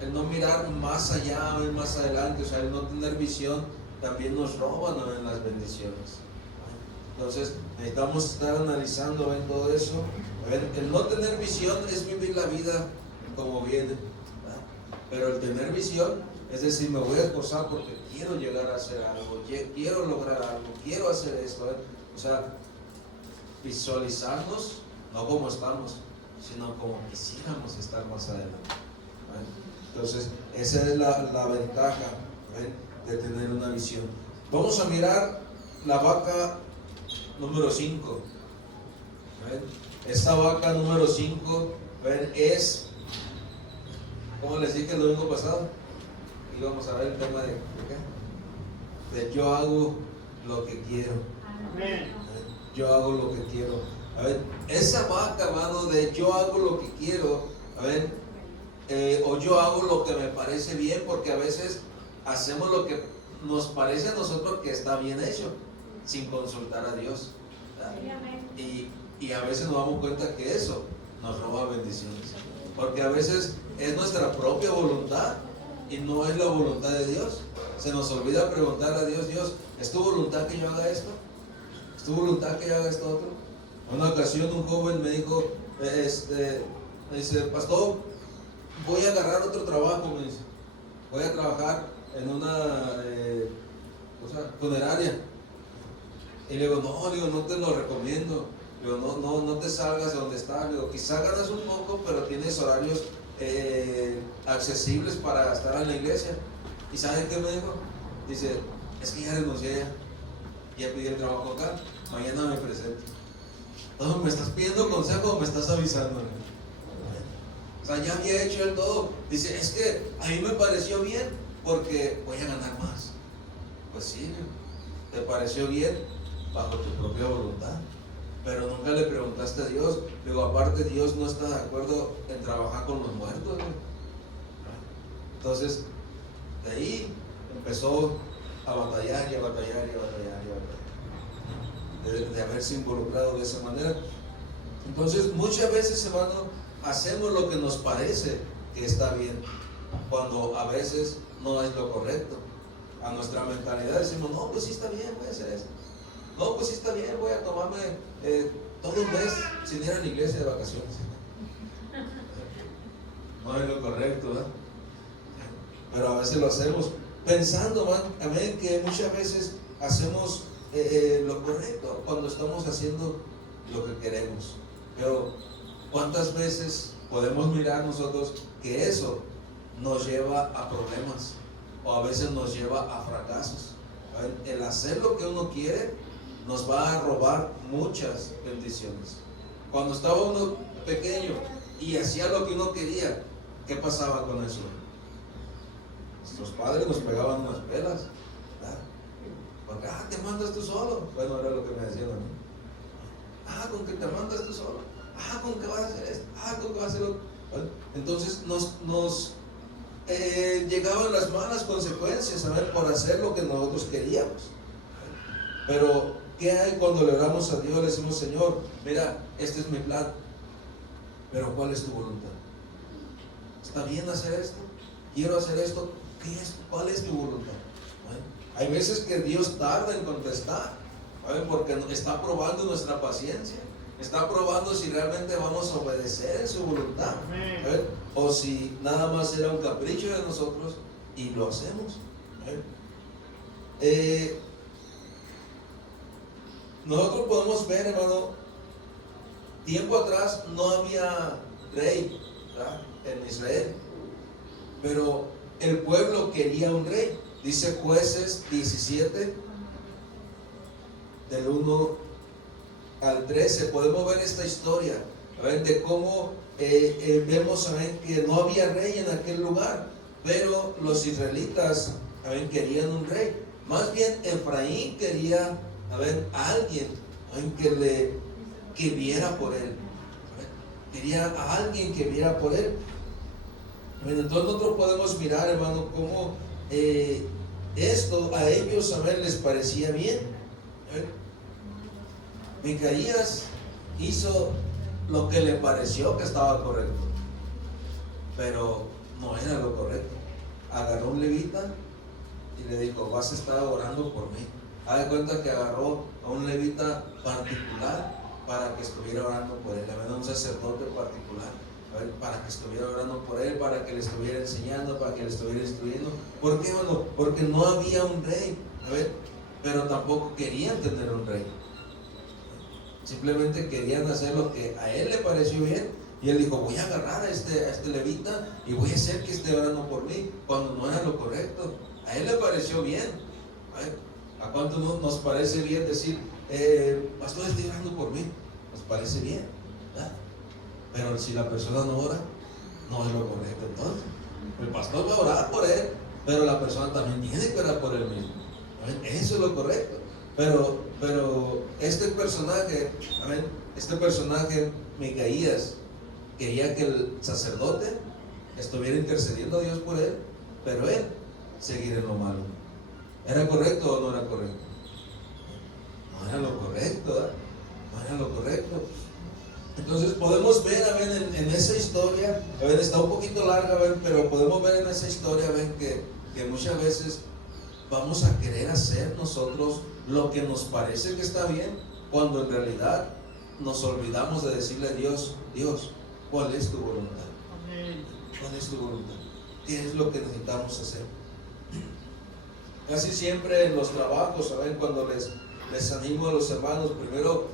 el no mirar más allá, más adelante, o sea, el no tener visión, también nos roban en las bendiciones. Entonces necesitamos estar analizando en todo eso. El no tener visión es vivir la vida como viene, ¿verdad? Pero el tener visión es decir, me voy a esforzar porque quiero llegar a hacer algo, quiero lograr algo, quiero hacer esto, ¿eh? O sea, visualizarnos no como estamos, sino como quisiéramos estar más adelante, ¿vale? Entonces esa es la ventaja, ¿vale?, de tener una visión. Vamos a mirar la vaca número 5. Esta vaca número 5 es, como les dije el domingo pasado, y vamos a ver el tema de yo hago lo que quiero. Amén. Yo hago lo que quiero. A ver, esa vaca, hermano, de yo hago lo que quiero, a ver, o yo hago lo que me parece bien, porque a veces hacemos lo que nos parece a nosotros que está bien hecho, sin consultar a Dios, ¿verdad? Y a veces nos damos cuenta que eso nos roba bendiciones, porque a veces es nuestra propia voluntad y no es la voluntad de Dios. Se nos olvida preguntar a Dios: Dios, ¿es tu voluntad que yo haga esto? ¿Es tu voluntad que yo haga esto otro? En una ocasión un joven me dijo, me dice: pastor, voy a agarrar otro trabajo, me dice, voy a trabajar en una funeraria. Y le digo: no te lo recomiendo. Le digo: no te salgas de donde estás. Le digo: quizá ganas un poco, pero tienes horarios accesibles para estar en la iglesia. ¿Y saben qué me dijo? Dice: es que ya renuncié, ya pedí el trabajo acá, mañana me presento. Entonces, ¿me estás pidiendo consejo o me estás avisando? O sea, ya había hecho el todo. Dice: es que a mí me pareció bien porque voy a ganar más. Pues sí, te pareció bien bajo tu propia voluntad, pero nunca le preguntaste a Dios. Digo, aparte, Dios no está de acuerdo en trabajar con los muertos, ¿no? Entonces, de ahí empezó a batallar y a batallar y a batallar y a batallar, de haberse involucrado de esa manera. Entonces, muchas veces, hermano, hacemos lo que nos parece que está bien, cuando a veces no es lo correcto. A nuestra mentalidad decimos: no, pues sí está bien, voy a hacer esto. No, pues sí está bien, voy a tomarme todo un mes sin ir a la iglesia de vacaciones. No es lo correcto, ¿verdad? Pero a veces lo hacemos pensando, amén, que muchas veces hacemos lo correcto cuando estamos haciendo lo que queremos. Pero ¿cuántas veces podemos mirar nosotros que eso nos lleva a problemas, o a veces nos lleva a fracasos? El hacer lo que uno quiere nos va a robar muchas bendiciones. Cuando estaba uno pequeño y hacía lo que uno quería, ¿qué pasaba con eso? Nuestros padres nos pegaban unas pelas, ¿verdad? Porque: te mandas tú solo. Bueno, era lo que me decían a mí. Con que te mandas tú solo. Con que vas a hacer esto. Con que vas a hacer otro. ¿Vale? Entonces nos llegaban las malas consecuencias, ¿sabes?, por hacer lo que nosotros queríamos. Pero ¿qué hay cuando le oramos a Dios? Le decimos: Señor, mira, este es mi plan, pero ¿cuál es tu voluntad? ¿Está bien hacer esto? ¿Quiero hacer esto? ¿Cuál es tu voluntad? ¿Vale? Hay veces que Dios tarda en contestar, ¿vale?, porque está probando nuestra paciencia, está probando si realmente vamos a obedecer en su voluntad, ¿vale?, o si nada más era un capricho de nosotros y lo hacemos, ¿vale? Nosotros podemos ver, hermano, tiempo atrás no había rey, ¿verdad?, en Israel, pero el pueblo quería un rey. Dice Jueces 17, del 1 al 13, podemos ver esta historia, de cómo vemos, que no había rey en aquel lugar, pero los israelitas querían un rey. Más bien Efraín quería a alguien que viera por él, quería a alguien que viera por él. Entonces nosotros podemos mirar, hermano, cómo esto a ellos les parecía bien. Micaías hizo lo que le pareció que estaba correcto. pero no era lo correcto. Agarró un levita y le dijo: vas a estar orando por mí. Haz de cuenta que agarró a un levita particular para que estuviera orando por él. Le mandó un sacerdote particular para que estuviera orando por él, para que le estuviera enseñando, para que le estuviera instruyendo. ¿Por qué? Bueno, porque no había un rey, pero tampoco querían tener un rey. Simplemente querían hacer lo que a él le pareció bien. Y él dijo: voy a agarrar a este levita y voy a hacer que esté orando por mí, cuando no era lo correcto. A él le pareció bien. ¿A cuánto nos parece bien decir: pastor, estoy orando por mí? Nos parece bien, ¿verdad? Pero si la persona no ora, no es lo correcto. Entonces el pastor va a orar por él, pero la persona también tiene que orar por él mismo. Eso es lo correcto. Pero este personaje Micaías quería que el sacerdote estuviera intercediendo a Dios por él, pero él seguir en lo malo. ¿Era correcto o no era correcto? No era lo correcto, ¿eh? No era lo correcto. Entonces podemos ver, en esa historia, está un poquito larga, pero podemos ver en esa historia, que muchas veces vamos a querer hacer nosotros lo que nos parece que está bien, cuando en realidad nos olvidamos de decirle a Dios: Dios, ¿cuál es tu voluntad? ¿Cuál es tu voluntad? ¿Qué es lo que necesitamos hacer? Casi siempre en los trabajos, cuando les animo a los hermanos, primero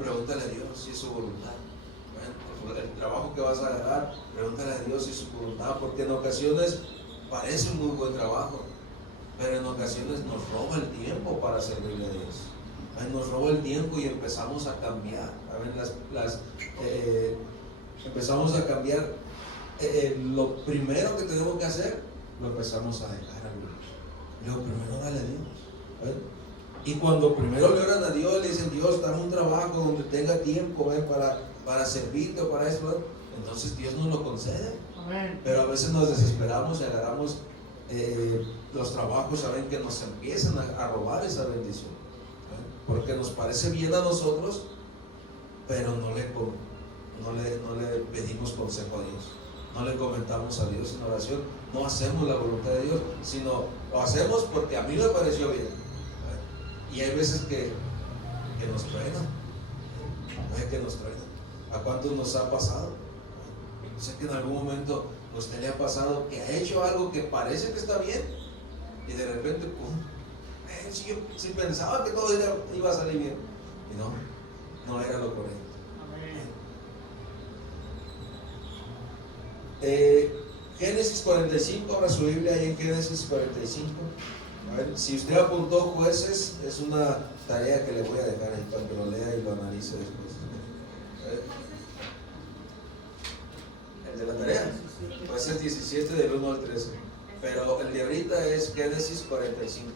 pregúntale a Dios si es su voluntad. El trabajo que vas a agarrar, pregúntale a Dios si es su voluntad, porque en ocasiones parece un muy buen trabajo, pero en ocasiones nos roba el tiempo para servirle a Dios. Nos roba el tiempo y empezamos a cambiar. Empezamos a cambiar. Lo primero que tenemos que hacer, lo empezamos a dejar a Dios. Luego primero dale a Dios. Y cuando primero le oran a Dios, le dicen: Dios, dame un trabajo donde tenga tiempo para servirte o para eso, entonces Dios nos lo concede. Amén. Pero a veces nos desesperamos y agarramos los trabajos, que nos empiezan a robar esa bendición, porque nos parece bien a nosotros, pero no le pedimos consejo a Dios, no le comentamos a Dios en oración, no hacemos la voluntad de Dios, sino lo hacemos porque a mí me pareció bien. Y hay veces que nos truena, que nos truena. ¿A cuántos nos ha pasado? Sé que en algún momento a usted le ha pasado que ha hecho algo que parece que está bien y de repente, ¡pum! Si pensaba que todo iba a salir bien, y no era lo correcto. Génesis 45, abra su Biblia ahí en Génesis 45. A ver, si usted apuntó Jueces, es una tarea que le voy a dejar ahí para que lo lea y lo analice después. El de la tarea, Jueces 17 del 1 al 13. Pero el de ahorita es Génesis 45.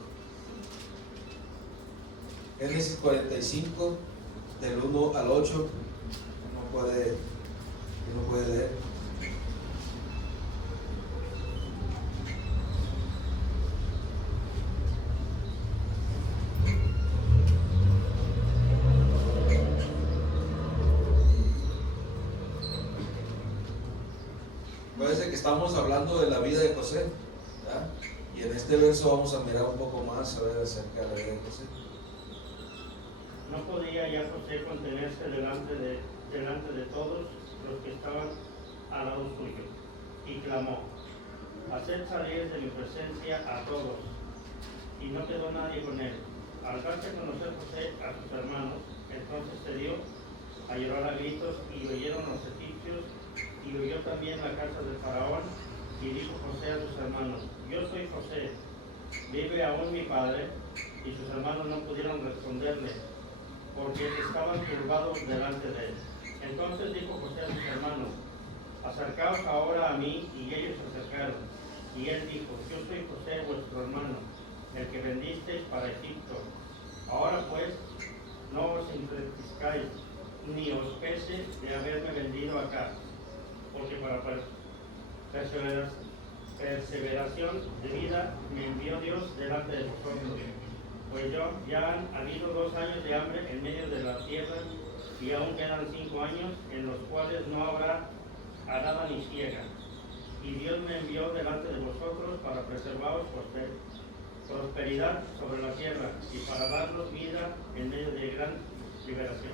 Génesis 45 del 1 al 8. Uno puede leer. Parece que estamos hablando de la vida de José, ¿verdad? Y en este verso vamos a mirar un poco más acerca de la vida de José. No podía ya José contenerse delante de todos los que estaban al lado suyo, y clamó: haced salir de mi presencia a todos. Y no quedó nadie con él. Al darse a conocer José a sus hermanos, entonces se dio a llorar a gritos, y oyeron los egipcios, y oyó también la casa de Faraón. Y dijo José a sus hermanos: yo soy José, ¿vive aún mi padre? Y sus hermanos no pudieron responderle, porque estaban turbados delante de él. Entonces dijo José a sus hermanos: acercaos ahora a mí. Y ellos se acercaron. Y él dijo: yo soy José, vuestro hermano, el que vendisteis para Egipto. Ahora pues, no os entristezcáis, ni os pese de haberme vendido acá, porque para perseveración de vida me envió Dios delante de vosotros. Pues ya han habido 2 años de hambre en medio de la tierra, y aún quedan 5 años en los cuales no habrá arada ni ciega. Y Dios me envió delante de vosotros para preservaros prosperidad sobre la tierra y para daros vida en medio de gran liberación.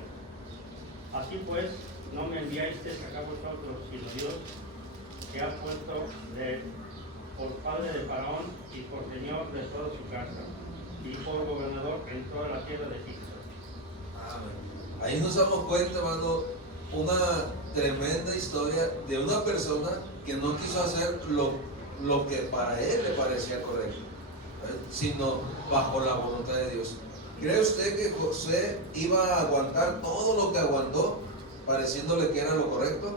Así pues, no me enviasteis acá vosotros, sino Dios, que ha puesto por padre de Faraón y por señor de toda su casa, y por gobernador en toda la tierra de Egipto. Amén. Ahí nos damos cuenta, hermano, una tremenda historia de una persona que no quiso hacer lo que para él le parecía correcto, sino bajo la voluntad de Dios. ¿Cree usted que José iba a aguantar todo lo que aguantó, pareciéndole que era lo correcto?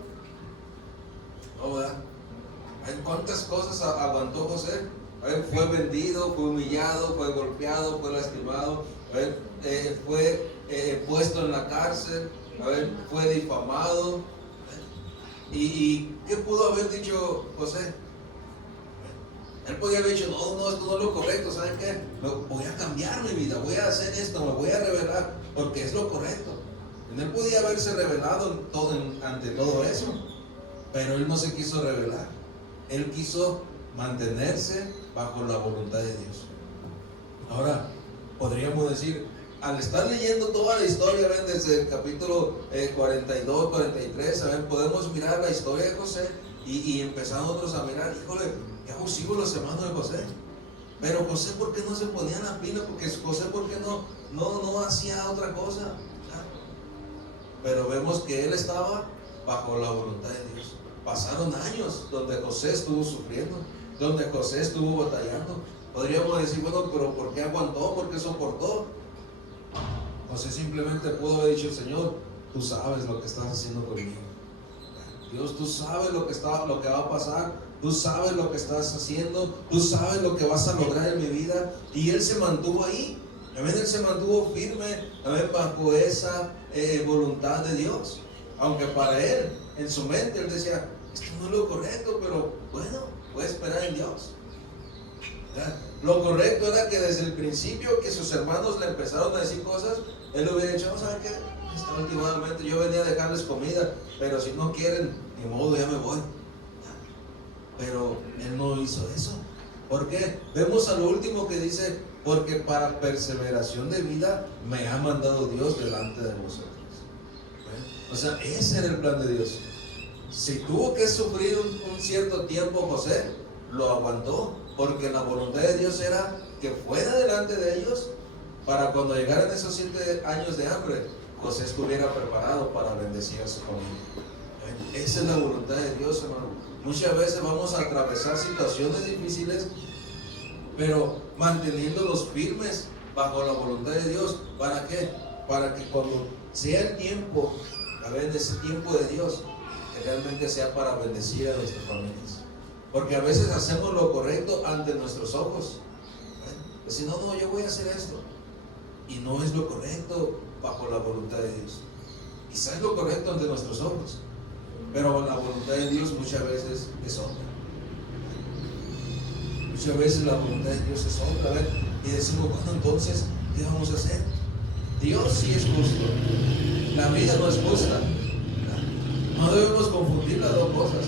No, ¿verdad? ¿Cuántas cosas aguantó José? Fue vendido, fue humillado, fue golpeado, fue lastimado, fue puesto en la cárcel, fue difamado. ¿Y qué pudo haber dicho José? Él podía haber dicho, no, esto no es lo correcto, ¿saben qué? Voy a cambiar mi vida, voy a hacer esto, me voy a revelar, porque es lo correcto. Él podía haberse revelado ante todo eso, pero él no se quiso revelar. Él quiso mantenerse bajo la voluntad de Dios. Ahora, podríamos decir, al estar leyendo toda la historia, ¿ven? Desde el capítulo 42, 43, ¿saben? Podemos mirar la historia de José y empezar nosotros a mirar, híjole, qué abusivos los hermanos de José. Pero José, ¿por qué no se ponía en la pila? Porque José, ¿por qué no hacía otra cosa? Pero vemos que él estaba bajo la voluntad de Dios. Pasaron años donde José estuvo sufriendo, donde José estuvo batallando. Podríamos decir, bueno, pero ¿por qué aguantó? ¿Por qué soportó? José simplemente pudo haber dicho, Señor, tú sabes lo que estás haciendo conmigo. Dios, tú sabes lo que va a pasar, tú sabes lo que estás haciendo, tú sabes lo que vas a lograr en mi vida. Y él se mantuvo ahí. Amén, él se mantuvo firme, amén, bajo esa voluntad de Dios. Aunque para él, en su mente, él decía, esto no es lo correcto, pero bueno, voy a esperar en Dios. Lo correcto era que desde el principio que sus hermanos le empezaron a decir cosas, él le hubiera dicho, no, ¿saben qué? Últimamente yo venía a dejarles comida, pero si no quieren, ni modo, ya me voy. Pero él no hizo eso. ¿Por qué? Vemos a lo último que dice, porque para perseveración de vida me ha mandado Dios delante de vosotros. O sea, ese era el plan de Dios. Si tuvo que sufrir un cierto tiempo José, lo aguantó, porque la voluntad de Dios era que fuera delante de ellos, para cuando llegaran esos 7 años de hambre, José estuviera preparado para bendecir a su familia. Esa es la voluntad de Dios, hermano. Muchas veces vamos a atravesar situaciones difíciles, pero manteniéndonos firmes bajo la voluntad de Dios. ¿Para qué? Para que cuando sea el tiempo, ese tiempo de Dios, que realmente sea para bendecir a nuestras familias. Porque a veces hacemos lo correcto ante nuestros ojos. Decir, no, yo voy a hacer esto. Y no es lo correcto bajo la voluntad de Dios. Quizás es lo correcto ante nuestros ojos, pero la voluntad de Dios muchas veces es otra. Muchas veces la voluntad de Dios es otra. Y decimos, bueno, entonces, ¿qué vamos a hacer? Dios sí es justo. La vida no es justa. No debemos confundir las dos cosas.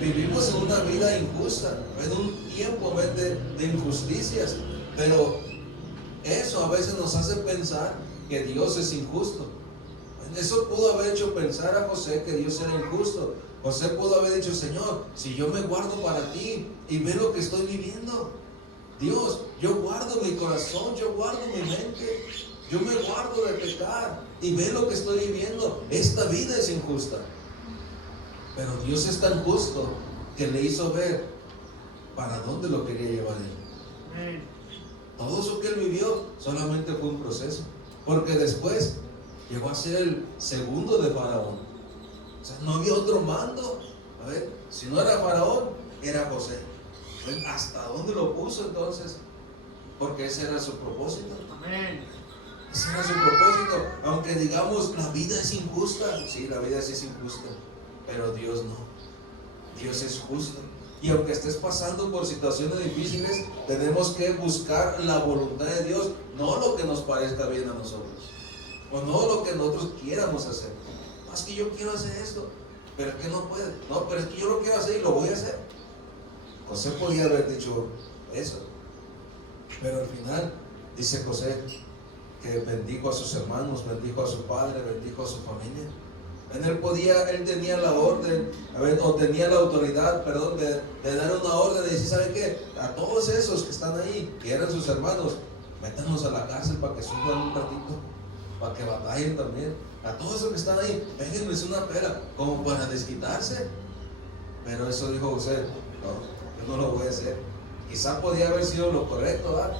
Vivimos en una vida injusta, en un tiempo de injusticias, pero eso a veces nos hace pensar que Dios es injusto. Eso pudo haber hecho pensar a José que Dios era injusto. José pudo haber dicho, Señor, si yo me guardo para ti y ve lo que estoy viviendo, Dios, yo guardo mi corazón, yo guardo mi mente, yo me guardo de pecar y ve lo que estoy viviendo, esta vida es injusta. Pero Dios es tan justo que le hizo ver para dónde lo quería llevar él. Todo eso que él vivió solamente fue un proceso, porque después llegó a ser el segundo de Faraón. O sea, no había otro mando. A ver, si no era Faraón, era José. ¿Hasta dónde lo puso entonces? Porque ese era su propósito. Amén. Ese era su propósito. Aunque digamos, la vida es injusta. Sí, la vida sí es injusta. Pero Dios no. Dios es justo. Y aunque estés pasando por situaciones difíciles, tenemos que buscar la voluntad de Dios, no lo que nos parezca bien a nosotros, o no lo que nosotros quieramos hacer. Más que yo quiero hacer esto. pero es que no puede. No, pero es que yo lo quiero hacer y lo voy a hacer. José podía haber dicho eso, pero al final dice José que bendijo a sus hermanos, bendijo a su padre, bendijo a su familia. Él tenía la orden, o tenía la autoridad, perdón, de dar una orden, de decir, ¿sabe qué? A todos esos que están ahí, que eran sus hermanos, métanos a la cárcel para que sufran un ratito, para que batallen también. A todos esos que están ahí, déjenles una pera, como para desquitarse. Pero eso dijo José, no, yo no lo voy a hacer. Quizá podía haber sido lo correcto, ¿verdad?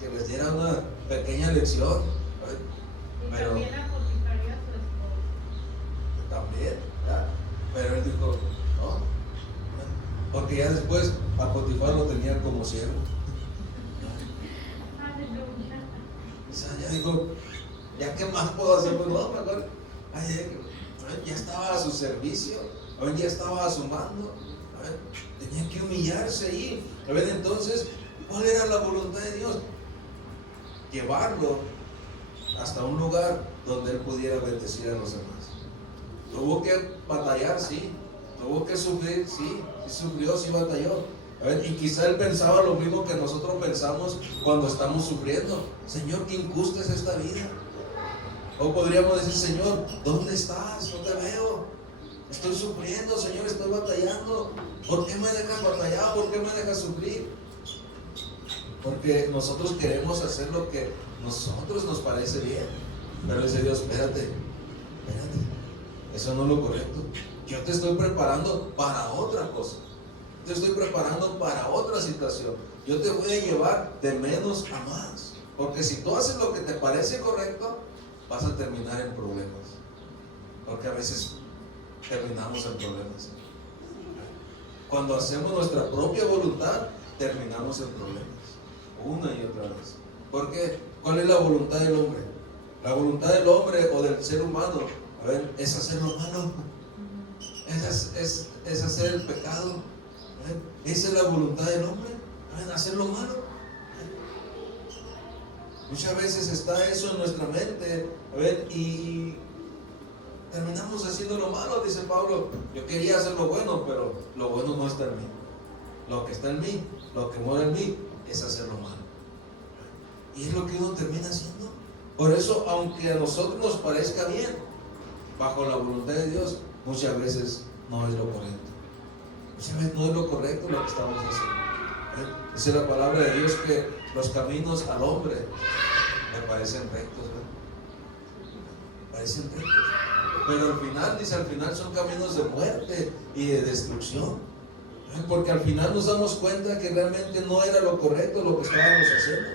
Que les diera una pequeña lección. Y Pero también a Potifar y a su esposa. también, ¿verdad? Pero él dijo, no, porque ya después a Potifar lo tenía como siervo. Aleluya. O sea, ya dijo, ¿ya qué más puedo hacer? Pues no, mejor, ya estaba a su servicio, ya estaba a su mando, tenía que humillarse ahí. Entonces, ¿cuál era la voluntad de Dios? Llevarlo hasta un lugar donde él pudiera bendecir a los demás. Tuvo que batallar, sí. Tuvo que sufrir, sí. Sí sufrió, sí batalló. Y quizá él pensaba lo mismo que nosotros pensamos cuando estamos sufriendo. Señor, qué injusta es esta vida. O podríamos decir, Señor, ¿dónde estás? No te veo. Estoy sufriendo, Señor, estoy batallando. ¿Por qué me dejas batallar? ¿Por qué me dejas sufrir? Porque nosotros queremos hacer lo que a nosotros nos parece bien. Pero dice Dios, espérate. Eso no es lo correcto. Yo te estoy preparando para otra cosa. Te estoy preparando para otra situación. Yo te voy a llevar de menos a más. Porque si tú haces lo que te parece correcto, vas a terminar en problemas. Porque a veces terminamos en problemas. Cuando hacemos nuestra propia voluntad, terminamos en problemas. Una y otra vez. ¿Por qué? ¿Cuál es la voluntad del hombre? La voluntad del hombre o del ser humano, es hacer lo malo. Es hacer el pecado. Esa es la voluntad del hombre, hacer lo malo. Muchas veces está eso en nuestra mente, y terminamos haciendo lo malo. Dice Pablo, yo quería hacer lo bueno, pero lo bueno no está en mí. Lo que está en mí, lo que mora en mí, es hacer lo malo. Y es lo que uno termina haciendo. Por eso, aunque a nosotros nos parezca bien, bajo la voluntad de Dios, muchas veces no es lo correcto. Muchas veces no es lo correcto lo que estamos haciendo. Dice la palabra de Dios que los caminos al hombre le parecen rectos, parecen rectos. Pero al final son caminos de muerte y de destrucción. Porque al final nos damos cuenta que realmente no era lo correcto lo que estábamos haciendo.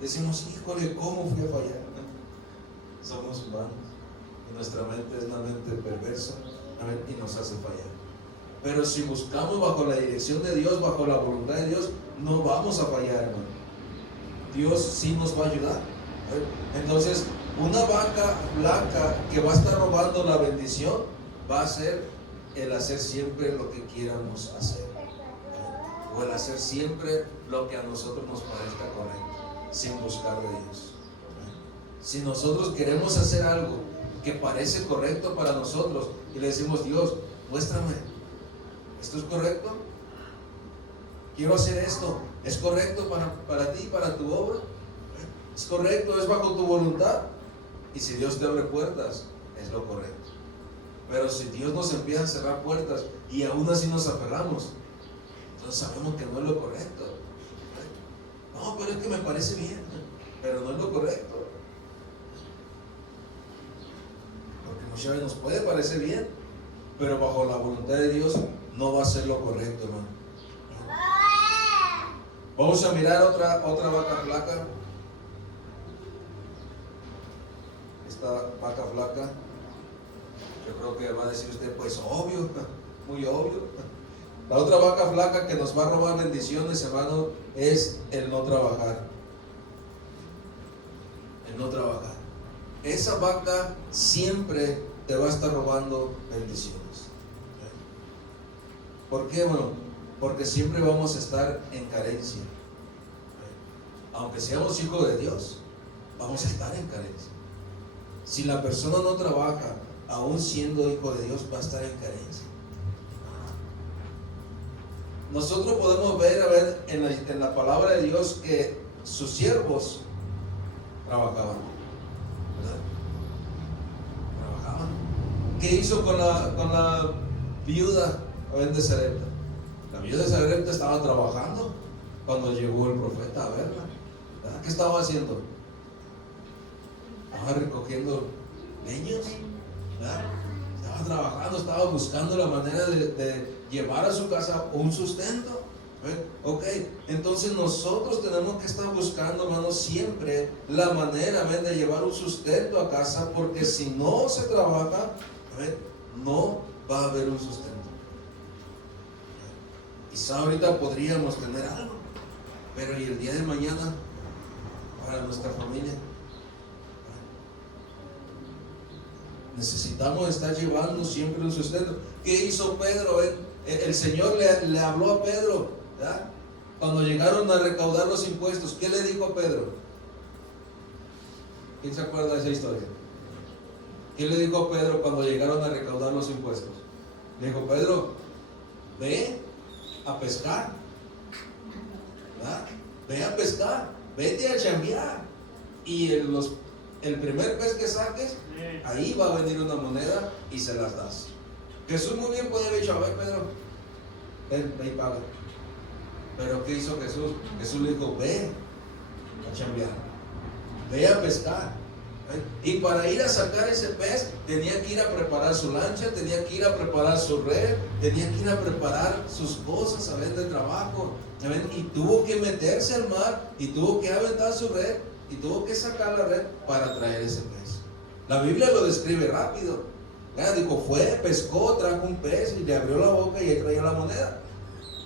Decimos, híjole, ¿cómo fui a fallar? Somos humanos y nuestra mente es una mente perversa y nos hace fallar. Pero si buscamos bajo la dirección de Dios, bajo la voluntad de Dios, no vamos a fallar, hermano. Dios sí nos va a ayudar. Entonces, una vaca flaca que va a estar robando la bendición va a ser el hacer siempre lo que quieramos hacer, o el hacer siempre lo que a nosotros nos parezca correcto, sin buscar de Dios. Si nosotros queremos hacer algo que parece correcto para nosotros y le decimos, Dios, muéstrame, ¿esto es correcto? Quiero hacer esto, ¿es correcto para ti, para tu obra? ¿Es correcto? ¿Es bajo tu voluntad? Y si Dios te abre puertas, es lo correcto. Pero si Dios nos empieza a cerrar puertas y aún así nos aferramos, entonces sabemos que no es lo correcto. No, pero es que me parece bien, pero no es lo correcto. Porque muchas veces nos puede parecer bien, pero bajo la voluntad de Dios no va a ser lo correcto, hermano. Vamos a mirar otra vaca flaca. Esta vaca flaca, yo creo que va a decir usted, pues obvio, muy obvio. La otra vaca flaca que nos va a robar bendiciones, hermano, es el no trabajar. El no trabajar. Esa vaca siempre te va a estar robando bendiciones. ¿Por qué? Bueno, porque siempre vamos a estar en carencia. Aunque seamos hijos de Dios, vamos a estar en carencia. Si la persona no trabaja, aún siendo hijo de Dios, va a estar en carencia. Nosotros podemos ver en la palabra de Dios que sus siervos trabajaban, ¿verdad? Trabajaban. ¿Qué hizo con la viuda de Sarepta? La viuda de Sarepta estaba trabajando cuando llegó el profeta a verla, ¿verdad? ¿Qué estaba haciendo? Estaba recogiendo leños, ¿verdad? Estaba trabajando, estaba buscando la manera de llevar a su casa un sustento. Ok, entonces nosotros tenemos que estar buscando, hermanos, siempre la manera de llevar un sustento a casa, porque si no se trabaja, no va a haber un sustento. Quizá ahorita podríamos tener algo, pero ¿y el día de mañana para nuestra familia? Necesitamos estar llevando siempre un sustento. ¿Qué hizo Pedro? El Señor le habló a Pedro, ¿verdad? Cuando llegaron a recaudar los impuestos. ¿Qué le dijo a Pedro? ¿Quién se acuerda de esa historia? ¿Qué le dijo a Pedro cuando llegaron a recaudar los impuestos? Le dijo: Pedro, ve a pescar, ¿verdad? Ve a pescar, vete a chambear, y el primer pez que saques, ahí va a venir una moneda y se las das. Jesús muy bien podía haber dicho: a ver, Pedro, ven y paga. Pero ¿qué hizo Jesús? Jesús le dijo: ve a chambear, ve a pescar. Y para ir a sacar ese pez tenía que ir a preparar su lancha, tenía que ir a preparar su red, tenía que ir a preparar sus cosas, ¿saben? De trabajo, ¿saben? Y tuvo que meterse al mar, y tuvo que aventar su red, y tuvo que sacar la red para traer ese pez. La Biblia lo describe rápido. Dijo: fue, pescó, trajo un pez y le abrió la boca y ahí traía la moneda.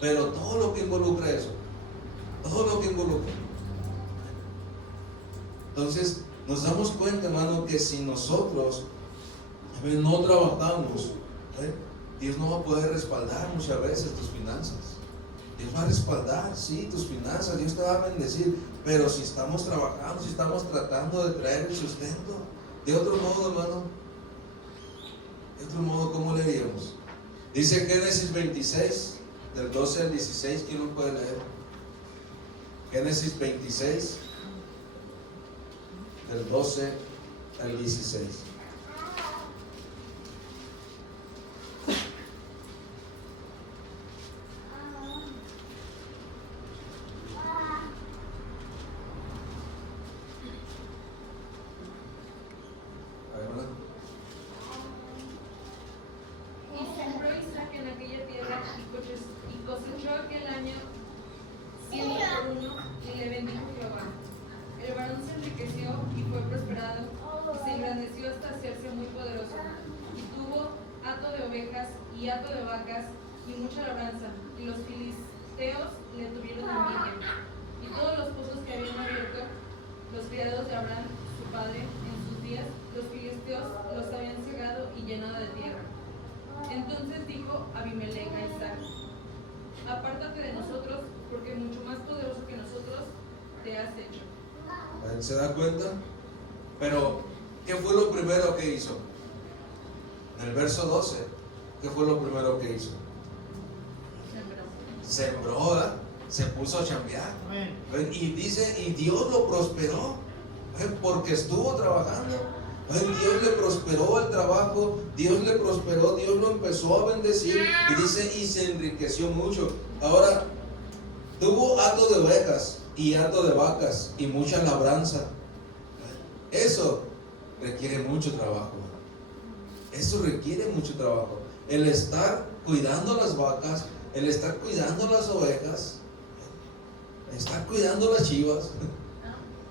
Pero todo lo que involucra eso, todo lo que involucra. Entonces nos damos cuenta, hermano, que si nosotros no trabajamos, Dios no va a poder respaldar muchas veces tus finanzas. Dios va a respaldar, sí, tus finanzas, Dios te va a bendecir, pero si estamos trabajando, si estamos tratando de traer el sustento. De otro modo, hermano, de otro modo, ¿cómo le haríamos? Dice Génesis 26, del 12 al 16, ¿quién lo puede leer? Génesis 26, del 12 al 16. Y cosechó aquel año 100 por uno, y le bendijo Jehová. El varón se enriqueció y fue prosperado, y se engrandeció hasta hacerse muy poderoso, y tuvo hato de ovejas y hato de vacas y mucha labranza, y los filisteos le tuvieron envidia. Y todos los pozos que habían abierto los criados de Abraham, su padre, en sus días, los filisteos los habían cegado y llenado de tierra. Entonces dijo Abimelech a Isaac: apártate de nosotros, porque mucho más poderoso que nosotros te has hecho. ¿Se da cuenta? Pero, ¿qué fue lo primero que hizo? En el verso 12, ¿qué fue lo primero que hizo? Sembró, ¿verdad? Se puso a chambear. Y dice, y Dios lo prosperó, porque estuvo trabajando. Dios le prosperó el trabajo, Dios le prosperó, Dios lo empezó a bendecir, y dice, y se enriqueció mucho. Ahora, tuvo hato de ovejas y hato de vacas y mucha labranza. Eso requiere mucho trabajo. Eso requiere mucho trabajo. El estar cuidando las vacas, el estar cuidando las ovejas, el estar cuidando las chivas,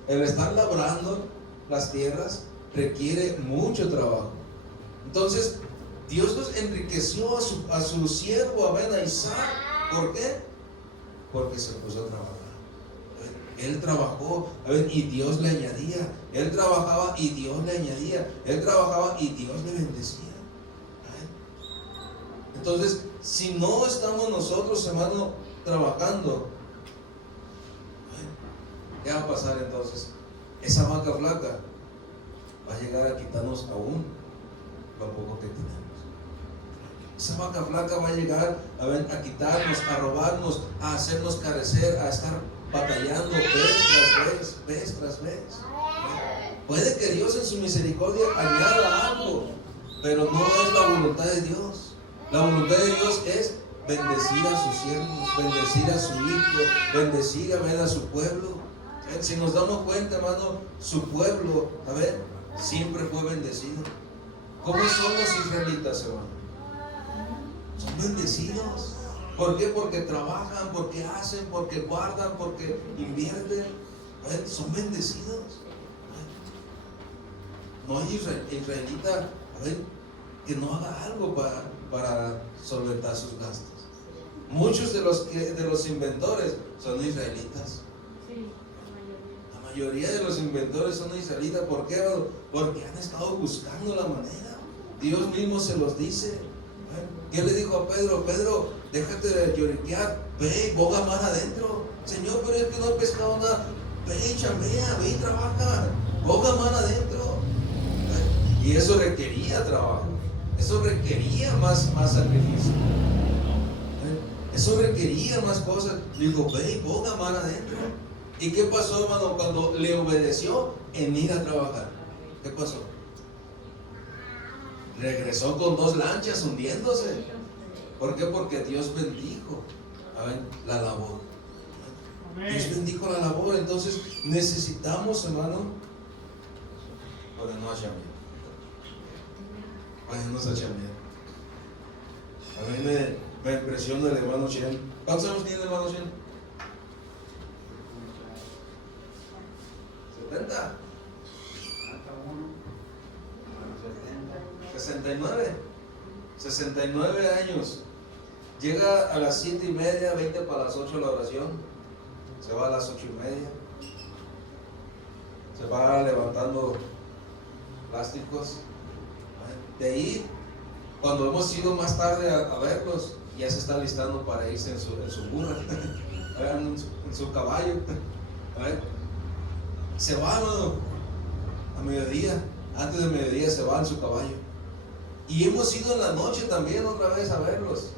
el estar labrando las tierras, requiere mucho trabajo. Entonces Dios nos enriqueció a su siervo, a Isaac. ¿Por qué? Porque se puso a trabajar. Él trabajó, y Dios le añadía. Él trabajaba y Dios le añadía. Él trabajaba y Dios le bendecía. Entonces, si no estamos nosotros, hermano, trabajando, ¿qué va a pasar entonces? Esa vaca flaca va a llegar a quitarnos aún lo poco que tenemos. Esa vaca flaca va a llegar a quitarnos, a robarnos, a hacernos carecer, a estar batallando vez tras vez. Puede que Dios en su misericordia añada algo, pero no es la voluntad de Dios. La voluntad de Dios es bendecir a sus siervos, bendecir a su hijo, bendecir a su pueblo. Si nos damos cuenta, hermano, su pueblo, siempre fue bendecido. ¿Cómo son los israelitas, hermano? Son bendecidos. ¿Por qué? Porque trabajan, porque hacen, porque guardan, porque invierten. Son bendecidos. No hay israelita que no haga algo para solventar sus gastos. Muchos de los inventores son israelitas. Sí, La mayoría de los inventores son israelitas. ¿Por qué? Porque han estado buscando la manera. Dios mismo se los dice. ¿Qué le dijo a Pedro? Pedro, déjate de lloriquear, ve y boga mar adentro. Señor, pero es que no he pescado nada. Ve y chambea, ve y trabaja, boga mar adentro. Y eso requería trabajo, eso requería más sacrificio, eso requería más cosas. Digo, ve y boga mar adentro. ¿Y qué pasó, hermano, cuando le obedeció en ir a trabajar? ¿Qué pasó? Regresó con 2 lanchas hundiéndose. ¿Por qué? Porque Dios bendijo la labor. Dios bendijo la labor. Entonces necesitamos, hermano, ponernos a chambear. Ponernos a chambear. A mí me impresiona el hermano Chen. ¿Cuántos años tiene el hermano Chen? 70. 69 años. Llega a las 7:30, 20 para las 8 la oración. Se va a las 8:30. Se va levantando plásticos. De ahí, cuando hemos ido más tarde a verlos, ya se está listando para irse en su burra, en su caballo. Se va a mediodía. Antes de mediodía se va en su caballo. Y hemos ido en la noche también otra vez a verlos.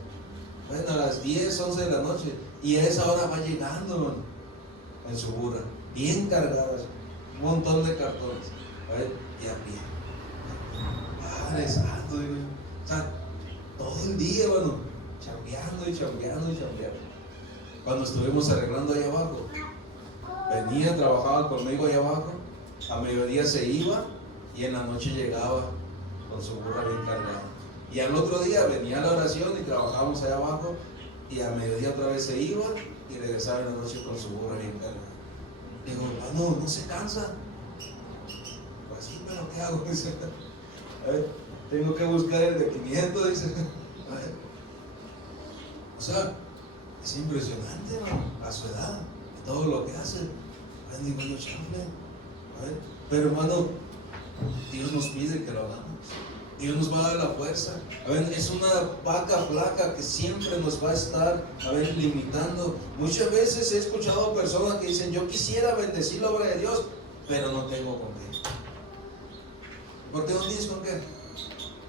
A las 10, 11 de la noche. Y a esa hora va llegando en su burra, bien cargadas, un montón de cartones. Y a pie. Padre santo, o sea, todo el día, chambeando y chambeando y chambeando. Cuando estuvimos arreglando allá abajo, venía, trabajaba conmigo allá abajo. A mediodía se iba y en la noche llegaba con su burra bien cargada. Y al otro día venía a la oración y trabajábamos allá abajo, y a mediodía otra vez se iba y regresaba en la noche con su burra bien cargada. Digo, hermano, ¿no se cansa? Pues sí, pero ¿qué hago? Dice, tengo que buscar el de 500, dice. O sea, es impresionante, ¿no? A su edad, todo lo que hace. Digo yo, chanfle. Pero hermano, Dios nos pide que lo hagamos. Dios nos va a dar la fuerza. Es una vaca flaca que siempre nos va a estar limitando. Muchas veces he escuchado a personas que dicen, yo quisiera bendecir la obra de Dios, pero no tengo con qué. ¿Por qué no tienes con qué?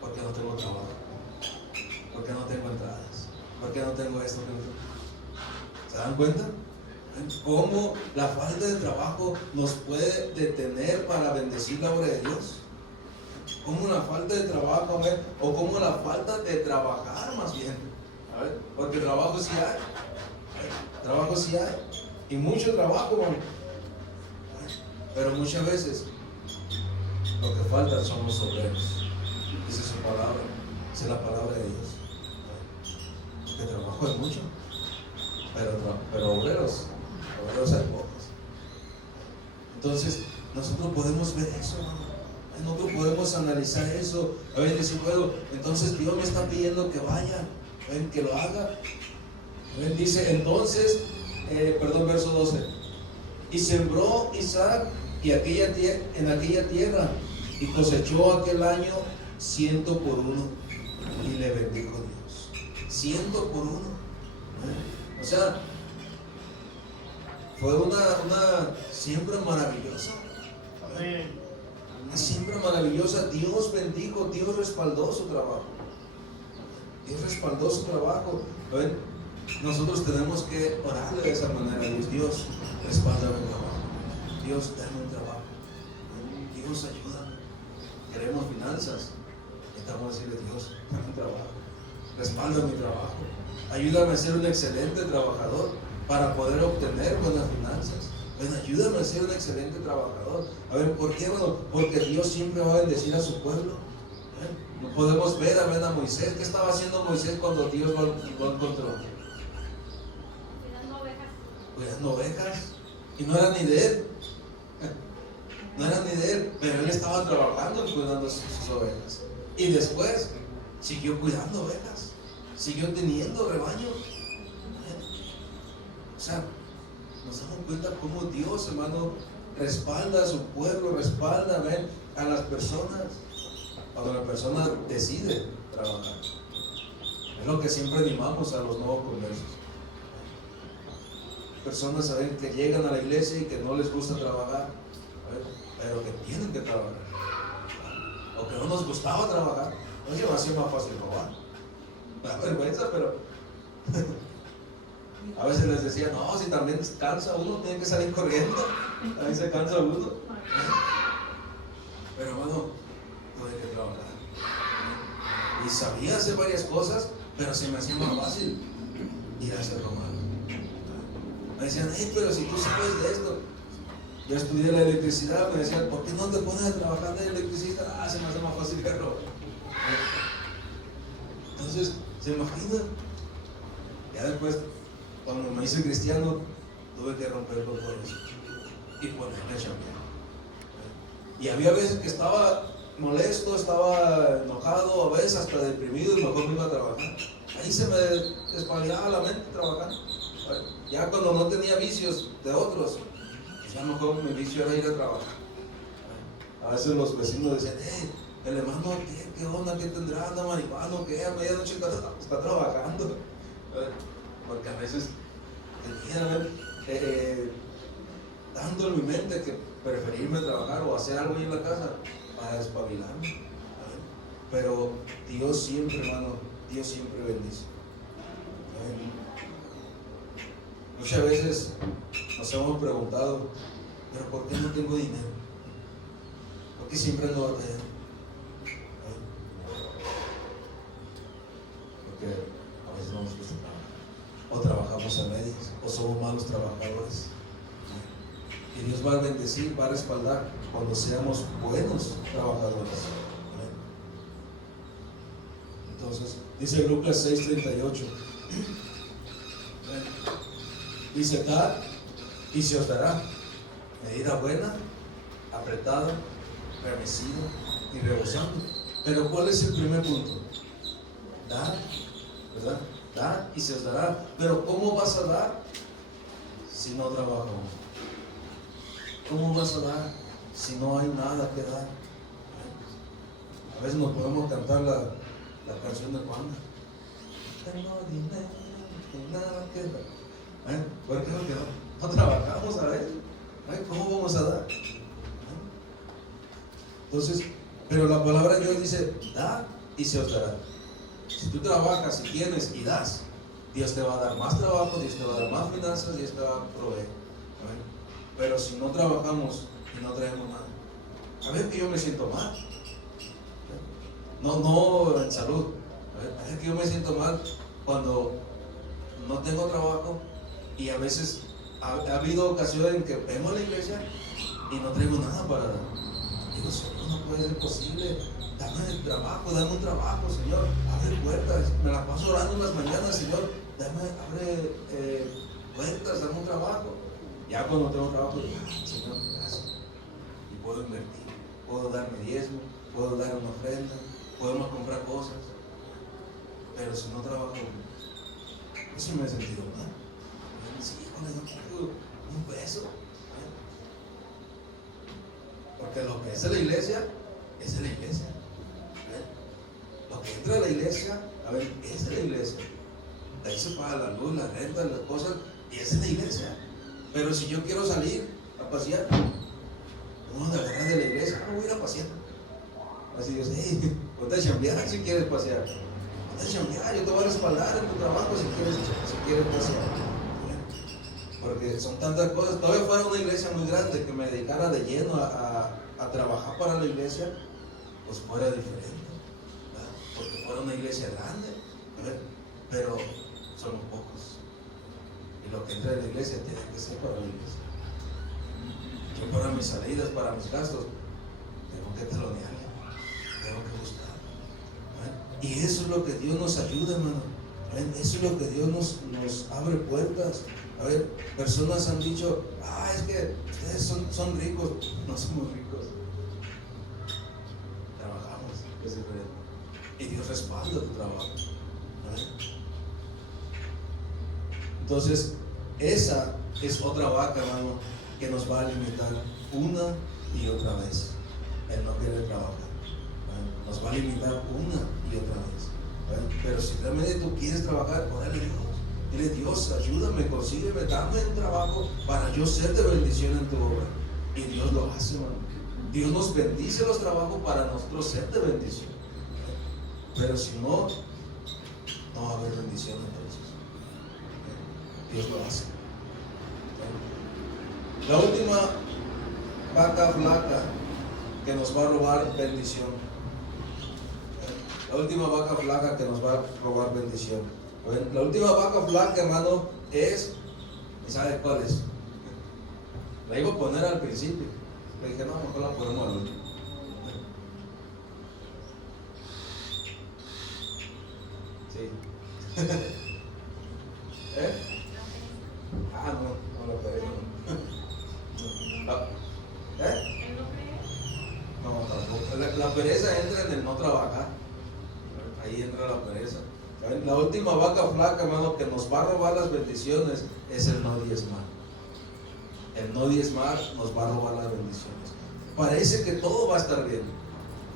Porque no tengo trabajo, porque no tengo entradas, porque no tengo esto. ¿Se dan cuenta? ¿Cómo la falta de trabajo nos puede detener para bendecir la obra de Dios? ¿Cómo la falta de trabajo, o cómo la falta de trabajar más bien? Porque trabajo sí hay, trabajo sí hay, y mucho trabajo, pero muchas veces lo que faltan son los obreros. Esa es su palabra, esa es la palabra de Dios. Porque trabajo es mucho, pero obreros hay pocos. Entonces nosotros podemos ver eso, nosotros podemos analizar eso. A ver, decir, bueno, entonces Dios me está pidiendo que vaya, que lo haga. Dice entonces, verso 12, y sembró Isaac en aquella tierra, y cosechó aquel año 100 por 1, y le bendijo Dios. 100 por 1. O sea, fue una siembra maravillosa. una siembra maravillosa. Dios bendijo, Dios respaldó su trabajo. Dios respaldó su trabajo. ¿Ven? Nosotros tenemos que orarle de esa manera a Dios. Dios, respalda mi trabajo. Dios, dame un trabajo. Dios, ayúdame. Queremos finanzas. Necesitamos decirle, Dios, dame un trabajo. Respalda mi trabajo. Ayúdame a ser un excelente trabajador para poder obtener buenas finanzas. Bueno, ayúdame a ser un excelente trabajador. A ver, ¿por qué? Bueno, porque Dios siempre va a bendecir a su pueblo. No podemos ver a Moisés. ¿Qué estaba haciendo Moisés cuando Dios lo encontró? Cuidando ovejas. Cuidando ovejas. Y no era ni de él. No era ni de él, pero él estaba trabajando y cuidando sus ovejas. Y después siguió cuidando ovejas. Siguió teniendo rebaño. O sea, nos damos cuenta cómo Dios, hermano, respalda a su pueblo, respalda, ven, a las personas cuando la persona decide trabajar. Es lo que siempre animamos a los nuevos conversos. Personas, saben, que llegan a la iglesia y que no les gusta trabajar, pero que tienen que trabajar, o que no nos gustaba trabajar. No se va a ser más fácil robar. Me da vergüenza, pero a veces les decía, no, si también cansa uno, tiene que salir corriendo. A veces se cansa uno. Pero bueno, no hay que trabajar. Y sabía hacer varias cosas, pero se me hacía más fácil ir a hacer lo malo. Me decían, hey, pero si tú sabes de esto. Yo estudié la electricidad, me decían, ¿por qué no te pones a trabajar de electricista? Se me hace más fácil que robar. Entonces, ¿se imagina? Ya después, cuando me hice cristiano, tuve que romper los huevos y ponerme a chambear. Y había veces que estaba molesto, estaba enojado, a veces hasta deprimido, y mejor me iba a trabajar. Ahí se me despabilaba la mente trabajando. Ya cuando no tenía vicios de otros, pues ya mejor mi vicio era ir a trabajar. A veces los vecinos decían, el hermano, ¿qué onda? ¿Qué tendrá? ¿Anda marihuano? ¿Qué? A medianoche está trabajando. Porque a veces tenía tanto en mi mente que preferirme trabajar o hacer algo ahí en la casa para despabilarme. Pero Dios siempre, hermano, Dios siempre bendice. Muchas veces nos hemos preguntado, ¿pero por qué no tengo dinero? ¿Por qué siempre ando batallando? Porque a veces no nos gusta trabajar, o trabajamos a medias, o somos malos trabajadores. Y Dios va a bendecir, va a respaldar cuando seamos buenos trabajadores. Entonces, dice Lucas 6:38. Dice, dad y se os dará, medida buena, apretada, remecido y rebosando. Pero ¿cuál es el primer punto? Dar, ¿verdad? Dar y se os dará. Pero ¿cómo vas a dar si no trabajamos? ¿Cómo vas a dar si no hay nada que dar? A veces nos podemos cantar la canción de Juan. Tengo dinero, no nada que dar. ¿Por qué? Porque no trabajamos a veces. ¿Cómo vamos a dar? Entonces, pero la palabra de Dios dice, da y se os dará. Si tú trabajas, si tienes y das, Dios te va a dar más trabajo, Dios te va a dar más finanzas, Dios te va a proveer. Pero si no trabajamos y no traemos nada, a ver que yo me siento mal. No en salud. A ver que yo me siento mal cuando no tengo trabajo. Y a veces ha habido ocasiones en que vengo a la iglesia y no traigo nada para dar. Digo, Señor, no puede ser posible. Dame el trabajo, dame un trabajo, Señor. Abre puertas. Me la paso orando unas mañanas, Señor. Abre puertas, dame un trabajo. Ya cuando tengo trabajo, Señor, gracias. Y puedo invertir, puedo dar mi diezmo, puedo dar una ofrenda, podemos comprar cosas. Pero si no trabajo, eso me he sentido mal. Sí, híjole, no tengo un peso. Porque lo que es de la iglesia, es de la iglesia. Lo que entra a la iglesia, es de la iglesia. De ahí se paga la luz, la renta, las cosas, y es de la iglesia. Pero si yo quiero salir a pasear, uno de agarrar de la iglesia, no voy a ir a pasear. Así Dios, hey, ponte a chambear si quieres pasear. Ponte a chambear, yo te voy a respaldar en tu trabajo si quieres pasear. Porque son tantas cosas. Todavía fuera una iglesia muy grande que me dedicara de lleno a trabajar para la iglesia, pues fuera diferente, ¿verdad? Porque fuera una iglesia grande, ¿verdad? Pero somos pocos. Y lo que entra en la iglesia tiene que ser para la iglesia. Yo para mis salidas, para mis gastos, tengo que talonearle, tengo que buscar, ¿verdad? Y eso es lo que Dios nos ayuda, hermano. ¿Verdad? Eso es lo que Dios nos abre puertas. A ver, personas han dicho, es que ustedes son ricos. No somos ricos. Trabajamos, es diferente. Y Dios respalda tu trabajo, ¿vale? Entonces, esa es otra vaca, hermano, que nos va a limitar una y otra vez. El no querer trabajar, ¿vale? Nos va a limitar una y otra vez, ¿vale? Pero si realmente tú quieres trabajar, órale a Dios. Dile, Dios, ayúdame, consígueme, dame un trabajo para yo ser de bendición en tu obra. Y Dios lo hace, hermano. Dios nos bendice los trabajos para nosotros ser de bendición. Pero si no, no va a haber bendición entonces. Dios lo hace. La última vaca flaca que nos va a robar bendición. La última vaca flaca que nos va a robar bendición. La última vaca flaca, hermano, es, ¿y sabe cuál es? La iba a poner al principio. Le dije, no, mejor la ponemos al último. Sí. No lo pereza. No, tampoco. La pereza entra en el no trabajar. Ahí entra la pereza. La última vaca flaca, hermano, que nos va a robar las bendiciones es el no diezmar. El no diezmar nos va a robar las bendiciones. Parece que todo va a estar bien,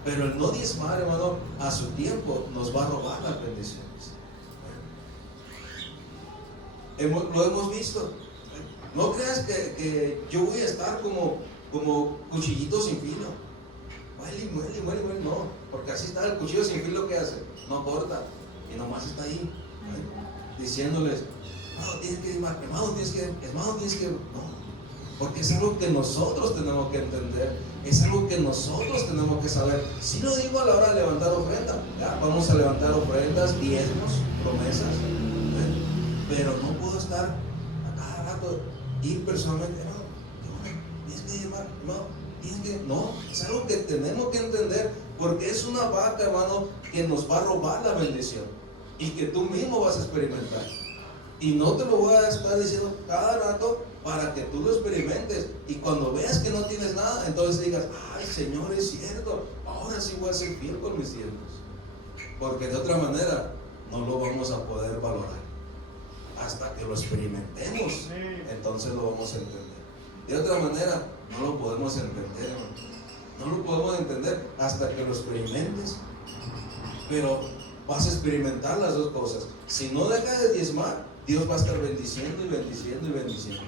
pero el no diezmar, hermano, a su tiempo nos va a robar las bendiciones. Lo hemos visto. No creas que yo voy a estar como cuchillito sin filo. Muele, no, porque así está el cuchillo sin filo, ¿qué hace? No corta. Y nomás está ahí, ¿eh? Diciéndoles, no, tienes que, hermano, tienes que, no, porque es algo que nosotros tenemos que entender, es algo que nosotros tenemos que saber. Si lo digo a la hora de levantar ofrenda, ya, vamos a levantar ofrendas, diezmos, promesas, ¿eh? Pero no puedo estar a cada rato, ir personalmente, hermano, tienes que diezmar, hermano, tienes que, no, es algo que tenemos que entender, porque es una vaca, hermano, que nos va a robar la bendición. Y que tú mismo vas a experimentar. Y no te lo voy a estar diciendo cada rato para que tú lo experimentes. Y cuando veas que no tienes nada, entonces digas, ay, Señor, es cierto, ahora sí voy a ser fiel con mis tiempos. Porque de otra manera no lo vamos a poder valorar. Hasta que lo experimentemos, entonces lo vamos a entender. De otra manera no lo podemos entender, hermano. No lo podemos entender hasta que lo experimentes. Pero vas a experimentar las dos cosas. Si no dejas de diezmar, Dios va a estar bendiciendo y bendiciendo y bendiciendo.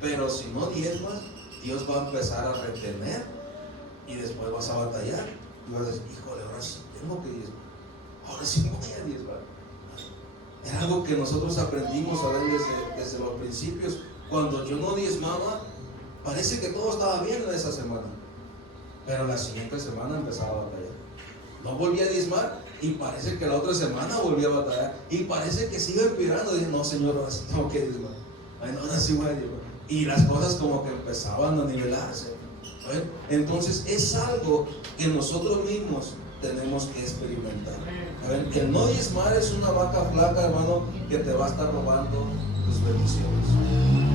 Pero si no diezmas, Dios va a empezar a retener y después vas a batallar. Y vas a decir, híjole, ahora sí tengo que diezmar. Ahora sí voy a diezmar. Es algo que nosotros aprendimos a ver desde los principios. Cuando yo no diezmaba, parece que todo estaba bien en esa semana. Pero la siguiente semana empezaba a batallar. No volví a diezmar y parece que la otra semana volví a batallar. Y parece que sigo empeorando. Dije, no, Señor, ahora sí tengo que diezmar. Ay, no, ahora sí voy a diezmar. Y las cosas como que empezaban a nivelarse. ¿Ven? Entonces es algo que nosotros mismos tenemos que experimentar. ¿Ven? El no diezmar es una vaca flaca, hermano, que te va a estar robando tus bendiciones.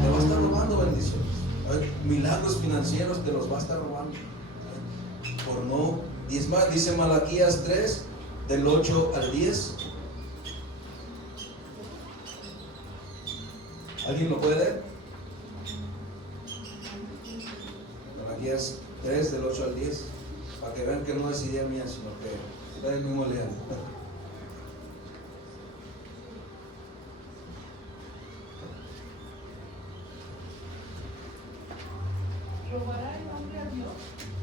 Te va a estar robando bendiciones. ¿Ven? Milagros financieros te los va a estar robando. ¿Ven? Por no diezmar. Dice Malaquías 3, del 8 al 10. ¿Alguien lo puede leer? Malaquías 3, del 8 al 10. Para que vean que no es idea mía, sino que ustedes mismos lean. ¿Robará el hombre al Dios,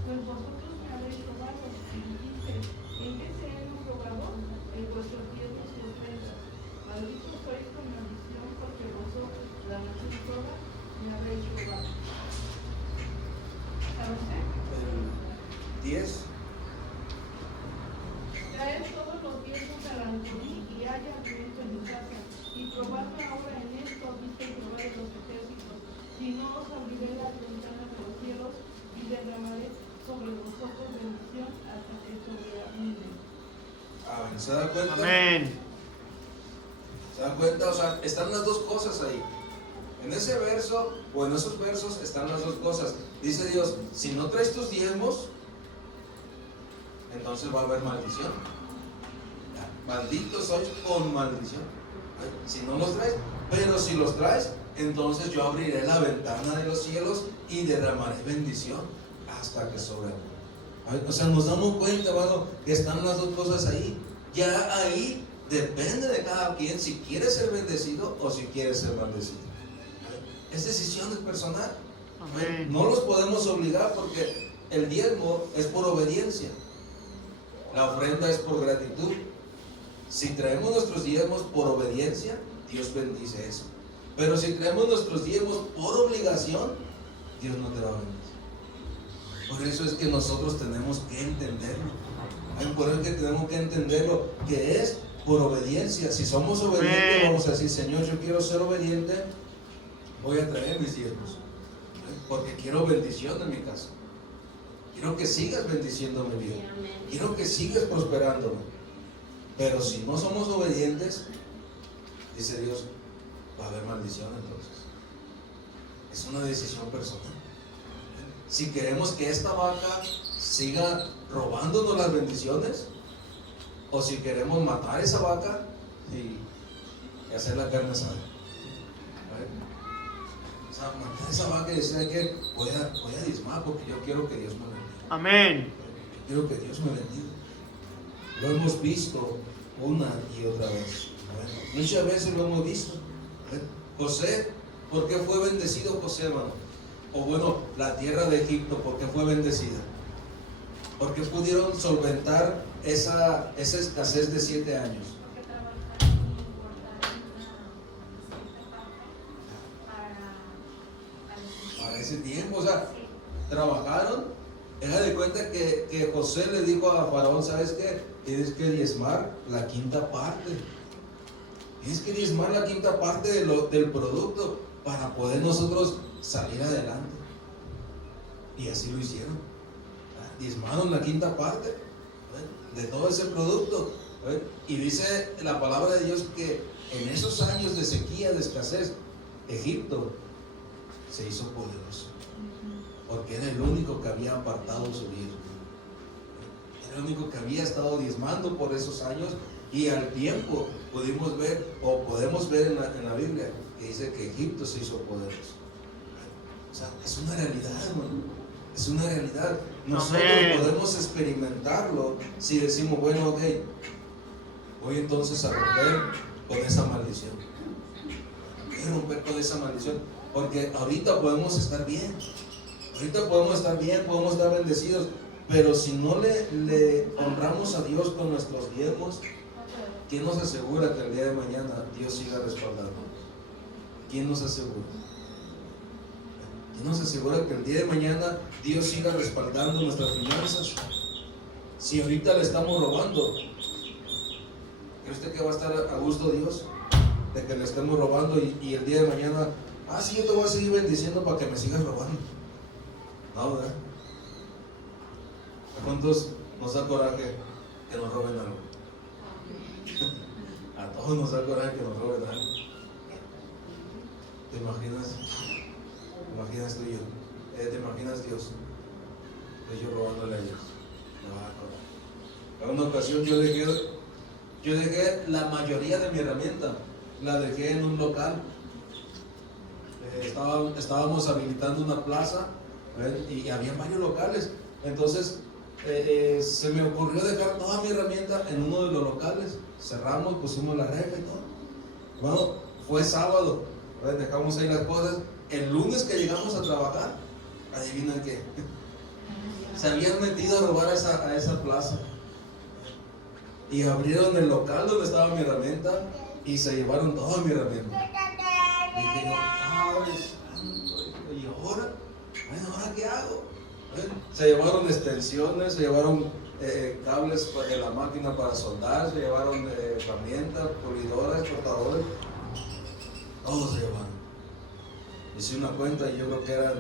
pues vosotros me habéis robado. Y dijiste, ¿en qué te hemos robado? En vuestros diezmos y ofrendas. Malditos sois con maldición, porque vosotros, la nación toda, me habéis robado. ¿Sabe usted? El 10. Traed todos los diezmos al alfolí y haya alimento en mi casa. Y probadme ahora en esto, dice Jehová de los ejércitos. Si no os abriré las ventanas de los cielos y derramaré sobre vosotros bendición hasta que sobreabunde. Amén. ¿Se da cuenta? Amén. ¿Se dan cuenta? O sea, están las dos cosas ahí. En ese verso o en esos versos están las dos cosas. Dice Dios, si no traes tus diezmos, entonces va a haber maldición. Malditos sois con maldición. Si no los traes, pero si los traes, entonces yo abriré la ventana de los cielos y derramaré bendición hasta que sobreabunde. O sea, nos damos cuenta, hermano, que están las dos cosas ahí. Ya ahí depende de cada quien si quiere ser bendecido o si quiere ser maldecido. Es decisión del personal. Amén. No los podemos obligar porque el diezmo es por obediencia. La ofrenda es por gratitud. Si traemos nuestros diezmos por obediencia, Dios bendice eso. Pero si traemos nuestros diezmos por obligación, Dios no te va a bendecir. Por eso es que nosotros tenemos que entenderlo. Por eso es que tenemos que entenderlo, que es por obediencia. Si somos obedientes, vamos a decir, Señor, yo quiero ser obediente, voy a traer mis diezmos. Porque quiero bendición en mi casa. Quiero que sigas bendiciéndome bien. Quiero que sigas prosperándome. Pero si no somos obedientes, dice Dios, va a haber maldición entonces. Es una decisión personal. Si queremos que esta vaca siga robándonos las bendiciones, o si queremos matar esa vaca y hacer la carne asada. O sea, matar esa vaca y decir que voy a diezmar porque yo quiero que Dios me bendiga. Amén. Quiero que Dios me bendiga. Lo hemos visto una y otra vez. Muchas veces lo hemos visto. José, ¿por qué fue bendecido José, hermano? O bueno, la tierra de Egipto, ¿por qué fue bendecida? Porque pudieron solventar esa escasez de 7 años. Porque trabajaron y guardaron una cierta parte Para ese tiempo, o sea, sí. trabajaron. Deja de cuenta que José le dijo a Faraón, ¿sabes qué? Tienes que diezmar la quinta parte. Tienes que diezmar la quinta parte del producto para poder nosotros salir adelante. Y así lo hicieron. Diezmaron la quinta parte de todo ese producto. Y dice la palabra de Dios que en esos años de sequía, de escasez, Egipto se hizo poderoso. Porque era el único que había apartado su diezmo. Era el único que había estado diezmando por esos años. Y al tiempo pudimos ver, o podemos ver en la Biblia, que dice que Egipto se hizo poderoso. O sea, es una realidad, hermano. Es una realidad. Nosotros podemos experimentarlo si decimos, bueno, ok, voy entonces a romper con esa maldición. Voy a romper con esa maldición. Porque ahorita podemos estar bien. Ahorita podemos estar bien, podemos estar bendecidos. Pero si no le honramos a Dios con nuestros diezmos, ¿quién nos asegura que el día de mañana Dios siga respaldándonos? ¿Quién nos asegura? ¿Quién nos asegura que el día de mañana Dios siga respaldando nuestras finanzas? Si ahorita le estamos robando, ¿cree usted que va a estar a gusto Dios de que le estemos robando y el día de mañana, sí, yo te voy a seguir bendiciendo para que me sigas robando? No, ¿verdad? ¿A cuántos nos da coraje que nos roben algo? A todos nos da coraje que nos roben algo. ¿Te imaginas? ¿Te imaginas tú y yo? ¿Te imaginas Dios? Yo robándole a ellos. No va a coraje. En una ocasión yo dejé la mayoría de mi herramienta, la dejé en un local. Estábamos habilitando una plaza, y había varios locales. Entonces se me ocurrió dejar toda mi herramienta en uno de los locales. Cerramos, pusimos la reja y todo. Bueno, fue sábado, dejamos ahí las cosas. El lunes que llegamos a trabajar, adivinen qué, Se habían metido a robar a esa plaza. Y abrieron el local donde estaba mi herramienta y se llevaron toda mi herramienta. Dije yo, Padre Santo, ¿y ahora? Bueno, ¿ahora qué hago? Se llevaron extensiones, se llevaron cables de la máquina para soldar, se llevaron herramientas, pulidoras, cortadores. Todos se llevaron. Hice una cuenta y yo creo que eran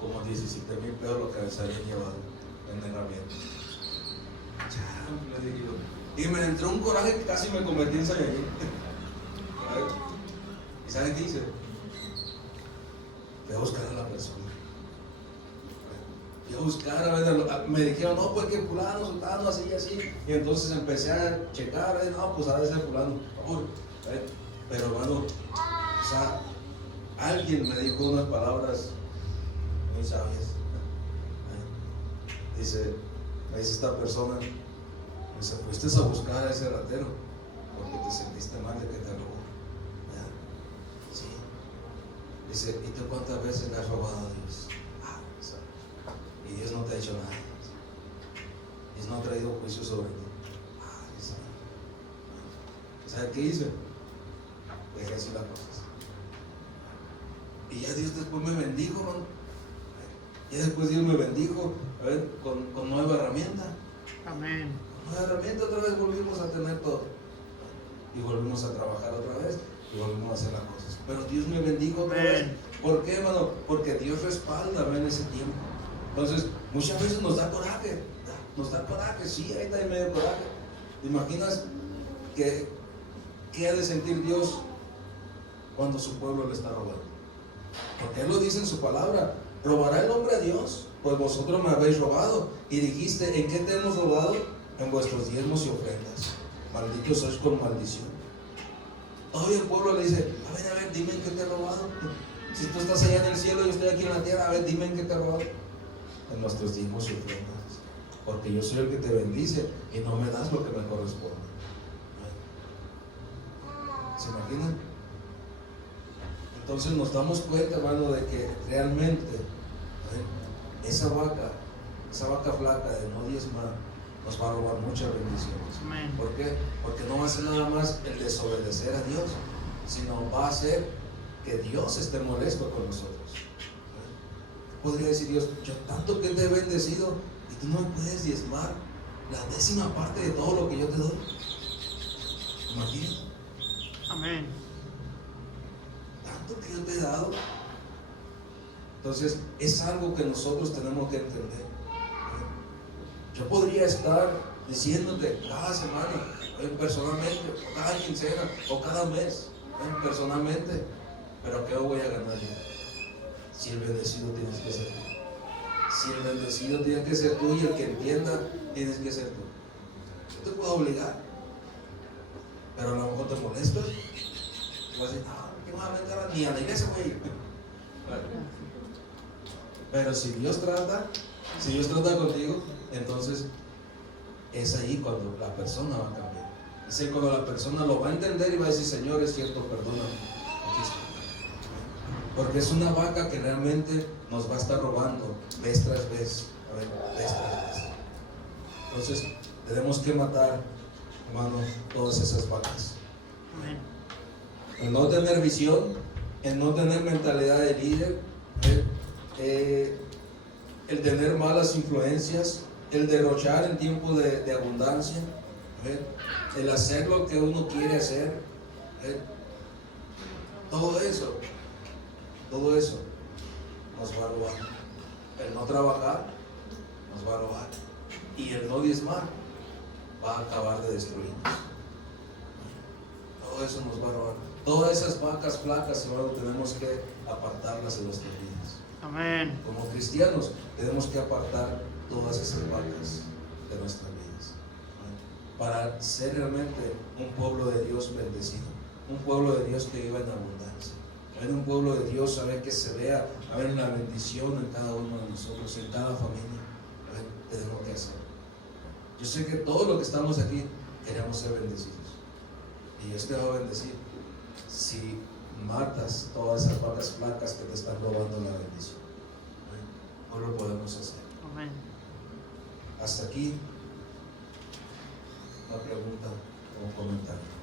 como 17,000 pesos lo que se habían llevado en herramientas. Le dije yo. Y me entró un coraje que casi me convertí en Saiyajin. ¿Y saben qué hice? Fui a buscar a la persona. Fui a buscar, a ver, me dijeron, no, pues que fulano, sultano, así y así. Y entonces empecé a checar, no, pues ha de ser fulano, por favor. Pero hermano, o sea, alguien me dijo unas palabras muy sabias. Me dice esta persona, dice, fuiste a buscar a ese ratero porque te sentiste mal de que te robó. Sí. Dice, ¿y tú cuántas veces le has robado a Dios? Y Dios no te ha hecho nada. Dios no ha traído juicio sobre ti. ¿Sabes qué hice? Dejé así las cosas. Y ya Dios después me bendijo, ¿no? Ya después Dios me bendijo, a ver, con nueva herramienta. Amén. Con nueva herramienta otra vez volvimos a tener todo. Y volvimos a trabajar otra vez y volvimos a hacer las cosas. Pero Dios me bendijo otra vez. ¿Por qué, hermano? Porque Dios respalda en ese tiempo. Entonces, muchas veces nos da coraje. Sí, ahí está en medio coraje. ¿Te imaginas qué ha de sentir Dios cuando su pueblo le está robando? Porque Él lo dice en su palabra. ¿Robará el hombre a Dios? Pues vosotros me habéis robado. Y dijiste, ¿en qué te hemos robado? En vuestros diezmos y ofrendas. Malditos sois con maldición. Todavía el pueblo le dice, a ver, dime en qué te he robado. Si tú estás allá en el cielo y yo estoy aquí en la tierra, a ver, dime en qué te he robado. En nuestros diezmos y ofrendas. Porque yo soy el que te bendice y no me das lo que me corresponde. ¿Se imaginan? Entonces nos damos cuenta, hermano, de que realmente esa vaca flaca de no diezmar nos va a robar muchas bendiciones. Amén. ¿Por qué? Porque no va a ser nada más el desobedecer a Dios, sino va a ser que Dios esté molesto con nosotros. Podría decir Dios, yo tanto que te he bendecido y tú no me puedes diezmar la 10ª parte de todo lo que yo te doy. Imagínate. Amén. Tanto que yo te he dado. Entonces es algo que nosotros tenemos que entender. Yo podría estar diciéndote cada semana, personalmente, o cada quincena, o cada mes, personalmente, pero ¿qué voy a ganar yo? Si el bendecido tienes que ser tú. Si el bendecido tienes que ser tú y el que entienda tienes que ser tú. Yo te puedo obligar, pero a lo mejor te molestas. Tú vas a decir, ¿qué vas a meter ni a la iglesia, güey? Pero si Dios trata contigo, entonces es ahí cuando la persona va a cambiar. Es ahí cuando la persona lo va a entender y va a decir, Señor, es cierto, perdóname. Aquí está. Porque es una vaca que realmente nos va a estar robando vez tras vez. Vez tras vez. Entonces tenemos que matar, hermano, todas esas vacas. El no tener visión, el no tener mentalidad de líder, el tener malas influencias, el derrochar en tiempo de abundancia, el hacer lo que uno quiere hacer, todo eso nos va a robar. El no trabajar nos va a robar, y el no diezmar va a acabar de destruirnos. Todo eso nos va a robar. Todas esas vacas flacas, hermano, tenemos que apartarlas de nuestras vidas. Amén. Como cristianos tenemos que apartar todas esas vacas de nuestras vidas para ser realmente un pueblo de Dios bendecido, un pueblo de Dios que viva en abundancia, un pueblo de Dios, saber que se vea, a ver, la bendición en cada uno de nosotros, en cada familia. Tenemos que hacer. Yo sé que todos los que estamos aquí queremos ser bendecidos, y Dios te va a bendecir si matas todas esas vacas flacas que te están robando la bendición. No lo podemos hacer. Amén. Hasta aquí una pregunta o un comentario.